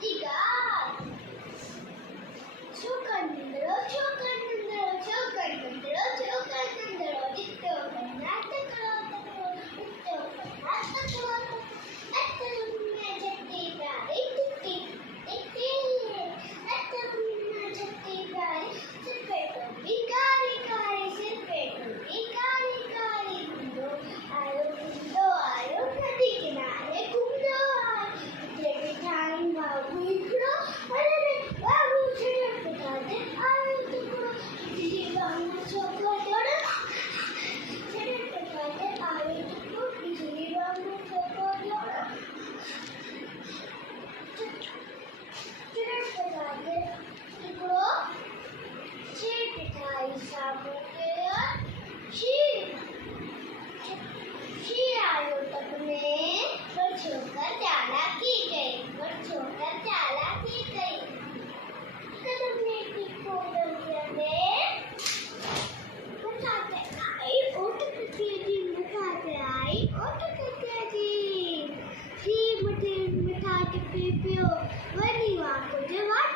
Diga! Chocandro, chocandro, chocandro, chocandro, ditto, nattacco, ditto, nattacco, attunna jattiga, itti, attunna jattiga, sirpetto, vicari, cari, sirpetto, vicari, cari, gundo, ayo, nadi kinare, gundo, every time we grow, अरे बाबू चढ़ बता दे आए तो दीदी बाबू चौका जोड़ चढ़ बता दे आए तो दीदी बाबू चौका जोड़ चढ़ बता दे इकड़ो ची पिठाई साबु के शी आयो तक में बच्चों का चाला की गई बच्चों का चाला की गई कदमने की फोटो में बताते आई ओट करके जी बताते आई ओट करके जी सी मटे मिठा के पियो वनी वाको जवा